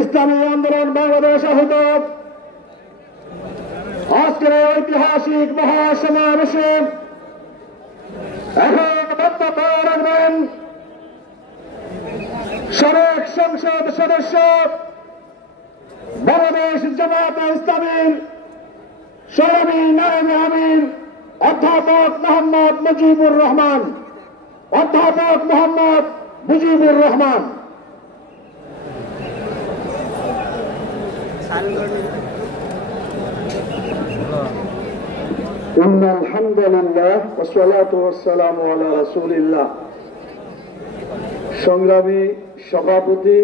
ইসলামী আন্দোলন বাংলাদেশ আহত আজকের ঐতিহাসিক মহাসমাবেশে এখন বক্তব্য রাখবেন সাবেক সংসদ সদস্য বাংলাদেশ জামায়াতে ইসলামীর সংগ্রামী নায়েবে আমির অধ্যাপক মোহাম্মদ মুজিবুর রহমান। অধ্যাপক মোহাম্মদ মুজিবুর রহমান। ইন্নাল হামদুলিল্লাহ ওয়া সলাতু ওয়াস সালামু আলা রাসূলিল্লাহ। সংগ্রামী সভাপতি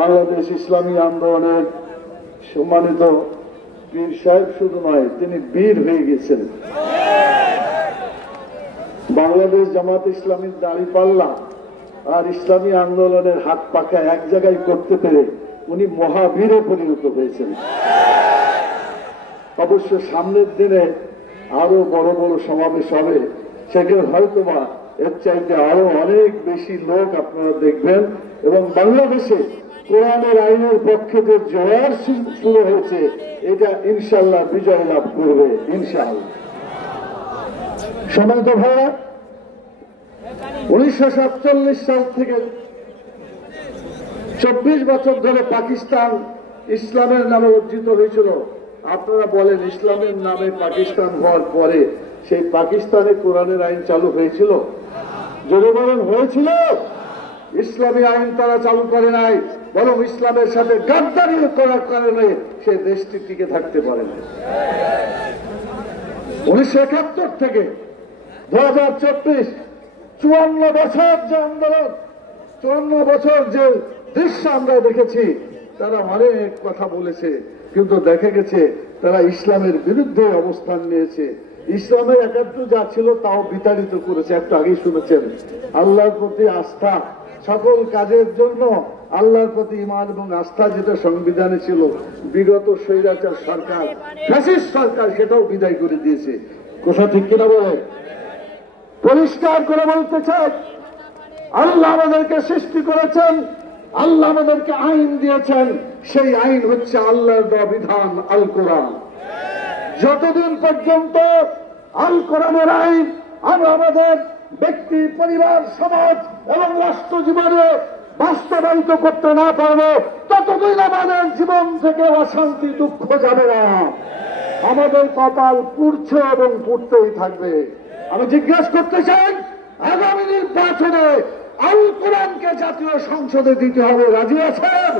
বাংলাদেশ ইসলামী আন্দোলনের সম্মানিত পীর সাহেব শুধু নয়, তিনি বীর হয়ে গেছেন। বাংলাদেশ জামাত ইসলামীর দাঁড়িপাল্লা আর ইসলামী আন্দোলনের হাত পাখা এক জায়গায় করতে পেরে উনি মহাবীরে পরিণত হয়েছেন। অবশ্য সামনের দিনে আরো বড় বড় সমাবেশ হবে, সেখানে হয়তোবা এর চাইতে আরো অনেক বেশি লোক আপনারা দেখবেন এবং বাংলাদেশে কোরআনের আইনের পক্ষে যে জোয়ার শুরু হয়েছে এটা ইনশাআল্লাহ বিজয় লাভ করবে ইনশাআল্লাহ। সম্মানিত ভাইরা, 1947 সাল থেকে 24 বছর ধরে পাকিস্তান ইসলামের নামে অর্জিত হয়েছিল। আপনারা বলেন, ইসলামের নামে পাকিস্তান হওয়ার পরে সেই পাকিস্তানে কোরআনের আইন চালু হয়েছিল? যদি বলেন হয়েছিল, ইসলামী আইন তারা চালু করে নাই, বরং ইসলামের সাথে গাদ্দারি করার কারণে সে দেশটি টিকে থাকতে পারে না। 1971 থেকে 2024 54 বছর যে আন্দোলন, 54 বছর যে দৃশ্য আমরা দেখেছি, তারা অনেক কথা বলেছে, কিন্তু দেখা গেছে তারা ইসলামের বিরুদ্ধে অবস্থান নিয়েছে। ইসলামের একাত্ম যা ছিল তাও বিতাড়িত করেছে। একটু আগেই শুনেছেন, আল্লাহর প্রতি আস্থা, সকল কাজের জন্য আল্লাহর প্রতি ঈমান এবং আস্থা যেটা সংবিধানে ছিল, বিগত স্বৈরাচার সরকার, ফ্যাসিস্ট সরকার সেটাও বিদায় করে দিয়েছে। কথা ঠিক কিনা বলে? পরিষ্কার করে বলতে চাই, আল্লাহ আমাদেরকে সৃষ্টি করেছেন, আল্লাহ আমাদেরকে আইন দিয়েছেন, সেই আইন হচ্ছে আল্লাহর দেওয়া বিধান আল কোরআন। যতদিন পর্যন্ত আল কোরআনের আইন আমরা আমাদের ব্যক্তি, পরিবার, সমাজ এবং রাষ্ট্র জীবনে বাস্তবায়িত করতে না পারবো, ততদিন আমাদের জীবন থেকে অশান্তি, দুঃখ যাবে না। আমাদের কপাল পুড়ছে এবং পুড়তেই থাকবে। আমি জিজ্ঞাসা করতে চাই, আগামী নির্বাচনে আল কোরআনকে জাতীয় সংসদে দিতে হবে, রাজি আছেন?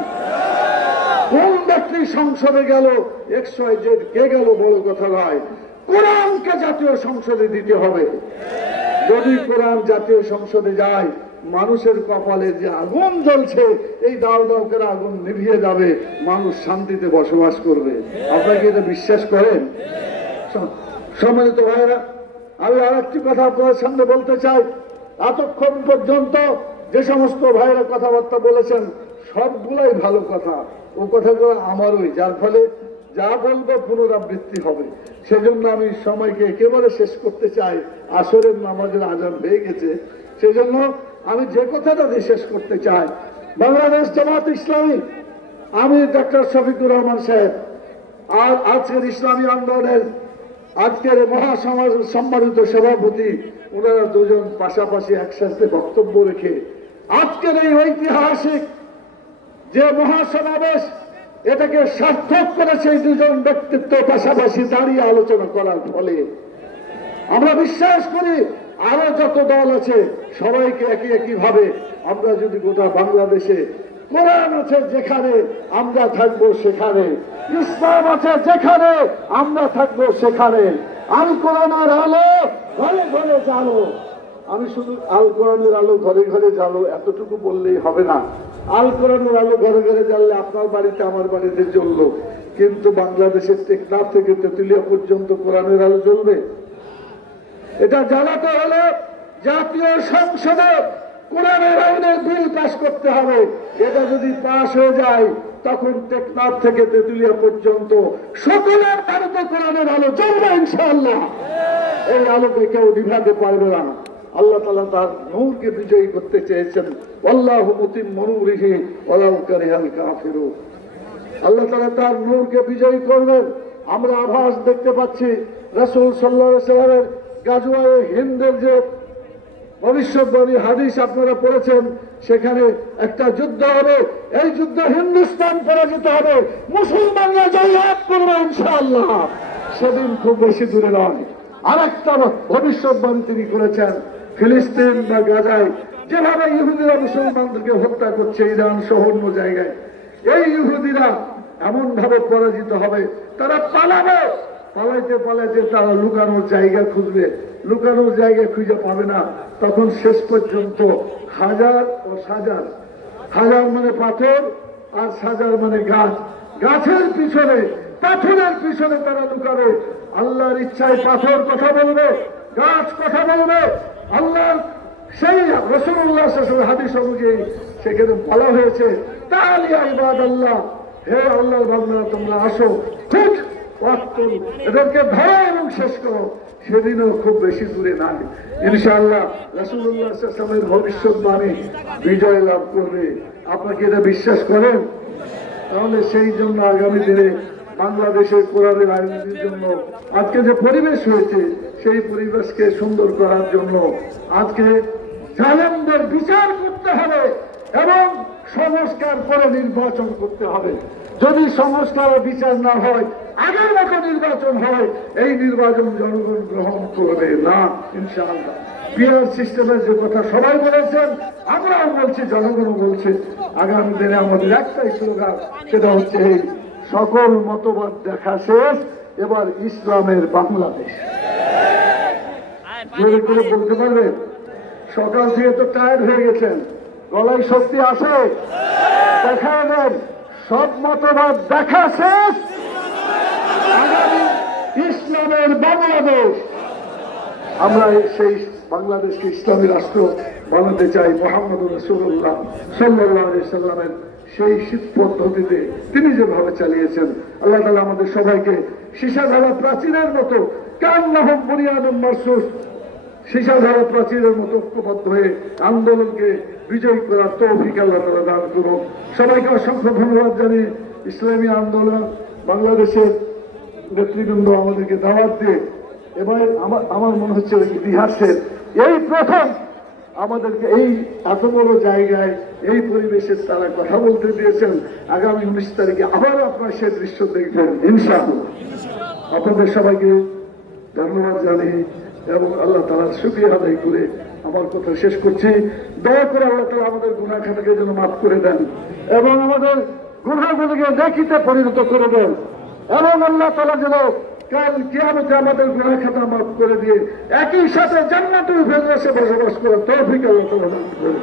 কোন ব্যক্তি সংসদে গেল, XYZ কে গেল বড় কথা নয়, কোরআনকে জাতীয় সংসদে দিতে হবে। যদি কোরআন জাতীয় সংসদে যায়, মানুষের কপালে যে আগুন জ্বলছে, এই দাও দাও করে আগুন নিভিয়ে যাবে, মানুষ শান্তিতে বসবাস করবে। আপনারা কি এটা বিশ্বাস করেন? সম্মানিত ভাইরা, আমি আরেকটি কথা আপনার সামনে বলতে চাই। এতক্ষণ পর্যন্ত যে সমস্ত ভাইরা কথাবার্তা বলেছেন সবগুলাই ভালো কথা, ও কথাগুলো আমারই, যার ফলে যা বলবো পুনরাবৃত্তি হবে। সেজন্য আমি সময়কে একেবারে শেষ করতে চাই। আসরের নামাজের আজান হয়ে গেছে, সেজন্য আমি যে কথাটা দিয়ে শেষ করতে চাই, বাংলাদেশ জামাত ইসলামী আমির ডক্টর শফিকুর রহমান সাহেব আর আজকের ইসলামী আন্দোলনের আজকের মহাসমাজ সম্মানিত সভাপতি, ওনারা দুজন পাশাপাশি একসাথে বক্তব্য রেখে আজকের এই ঐতিহাসিক যে মহাসমাবেশ, এটাকে সার্থক করেছে এই দুজন ব্যক্তিত্ব পাশাপাশি দাঁড়িয়ে আলোচনা করার ফলে। আমরা বিশ্বাস করি আরো যত দল আছে সবাইকে একই একই ভাবে আমরা যদি গোটা বাংলাদেশে কোরআন আছে যেখানে আমরা থাকবো সেখানে, ইসলাম আছে যেখানে আমরা থাকবো সেখানে, আল কোরআনের আলো ঘরে ঘরে জ্বালো। আমি শুধু আল কোরআনের আলো ঘরে ঘরে জ্বালো এতটুকু বললেই হবে না। আল কোরআনের আলো ঘরে ঘরে জ্বাললে আপনার বাড়িতে আমার বাড়িতে জ্বললো, কিন্তু বাংলাদেশের টেকনাফ থেকে তেঁতুলিয়া পর্যন্ত কোরআনের আলো জ্বলবে? এটা জ্বালাতে হলে জাতীয় সংসদে কোরআনের আইনের বিল পাস করতে হবে। এটা যদি পাস হয়ে যায়, তখন টেকনাফ থেকে তেঁতুলিয়া পর্যন্ত সকলের বাড়িতে কোরআনের আলো জ্বলবে ইনশাআল্লাহ। এই আলোকে কেউ নিভাতে পারবে না। আল্লাহ তাআলা তার নূরকে বিজয়ী করতে চেয়েছেন। আল্লাহু মুতিম্মু নূরিহি ওয়ালাউ কারিহাল কাফিরুন। আল্লাহ তাআলা তার নূরকে বিজয়ী করবেন। আমরা আভাস দেখতে পাচ্ছি রাসূল সাল্লাল্লাহু আলাইহি সাল্লামের গাজওয়ায়ে হিন্দের যে ভবিষ্যৎবাণী হাদিস আপনারা পড়েছেন, সেখানে একটা যুদ্ধ হবে, এই যুদ্ধে হিন্দুস্তান পরাজিত হবে, মুসলমানরা জয়লাভ করবে ইনশাআল্লাহ। সেদিন খুব বেশি দূরে নয়। আরেকটা ভবিষ্যৎবাণী তিনি করেছেন, ফিলিস্তিন বা গাজায় যেভাবে ইহুদিরা মুসলমানদেরকে হত্যা করছে ইরান সহ অন্য জায়গায়, এই ইহুদিরা এমন ভাবে পরাজিত হবে, তারা পালাবে, পালাইতে পালাইতে তারা লুকানোর জায়গা খুঁজবে, লুকানোর জায়গা খুঁজে পাবে না। তখন শেষ পর্যন্ত হাজার ও সাজার, হাজার মানে পাথর আর সাজার মানে গাছ, গাছের পিছনে পাথরের পিছনে তারা লুকাবে। আল্লাহর ইচ্ছায় পাথর কথা বলবে, গাছ কথা বলবে। আল্লাহর সেই রাসূলুল্লাহ সাল্লাল্লাহু আলাইহি ওয়াসাল্লাম হাদিস অনুযায়ী সেখানে বলা হয়েছে, তাআলিয়া ইবাদাল্লাহ, হে আল্লাহর বান্দারা তোমরা আসো, খুঁজ ওয়াক্তুল, এদেরকে ধরো এবং শেষ করো। সেদিনও খুব বেশি দূরে নাই, ইনশাআল্লাহ রাসূলুল্লাহ সাল্লাল্লাহু আলাইহি ওয়াসাল্লামের ভবিষ্যৎবাণী বিজয় লাভ করবে। আপনাকে এটা বিশ্বাস করেন? তাহলে সেই জন্য আগামী দিনে বাংলাদেশের কোরআনের আইনের জন্য আজকে যে পরিবেশ হয়েছে, সেই পরিবেশকে সুন্দর করার জন্য আজকে জালেমদের বিচার করতে হবে এবং সংস্কার করে নির্বাচন করতে হবে। যদি সংস্কার বিচার না হয়, আগের মতো নির্বাচন হয়, এই নির্বাচন জনগণ গ্রহণ করবে না ইনশাআল্লাহ। পিয়ার সিস্টেমের যে কথা সবাই বলেছেন, আমরাও বলছি, জনগণও বলছে, আগামী দিনে আমাদের একটাই স্লোগান, সেটা হচ্ছে এই সকল মতবাদ দেখা শেষ, এবার ইসলামের বাংলাদেশ। জোরে করে বলতে পারবেন? সকাল থেকে তো টায়ার্ড হয়ে গেছেন, গলায় শক্তি আছে? দেখা দেন, সব মতবাদ দেখা শেষ, আগামী ইসলামের বাংলাদেশ। আমরা সেই বাংলাদেশকে ইসলামী রাষ্ট্র বানাতে চাই। মুহাম্মদুর রাসূলুল্লাহ সাল্লাল্লাহু আলাইহি সাল্লামের সেই শীত পদ্ধতিতে তিনি যেভাবে চালিয়েছেন, আল্লাহ তাআলা আমাদের সবাইকে সীসাধারা প্রাচীরের মতো, কান্নাহুম বুনিয়ানুম মারসুস, সীসাধারা প্রাচীরের মতো ঐক্যবদ্ধ হয়ে আন্দোলনকে বিজয়ী করার তৌফিক আল্লাহ তাআলা দান করুন। সবাইকে অসংখ্য ধন্যবাদ জানিয়ে ইসলামী আন্দোলন বাংলাদেশের নেতৃবৃন্দ আমাদেরকে দাওয়াত দিয়ে এবার আমার মনে হচ্ছে ইতিহাসের এই প্রথম আমাদেরকে এই এত বড় জায়গায় এই পরিবেশের তারা কথা বলতে দিয়েছেন। আগামী 19 তারিখে আবার আপনারা সেই দৃশ্য দেখবেন ইনশাআল্লাহ। আপনাদের সবাইকে ধন্যবাদ জানিয়ে এবং আল্লাহ তাআলার শুকরিয়া আদায় করে আমার কথা শেষ করছি। দয়া করে আল্লাহ তাআলা আমাদের গুনাহ খাতাকে যেন মাফ করে দেন এবং আমাদের গুনাহগুলোকে নেকিতে পরিণত করে দেন, এবং আল্লাহ তাআলা যেন কাল কিয়ামতে আমাদের গুনাহ খাতা মাফ করে দিয়ে একই সাথে জান্নাতুল ফেরদৌসে বসবাস করার তৌফিক আল্লাহ তাআলা দান করুন।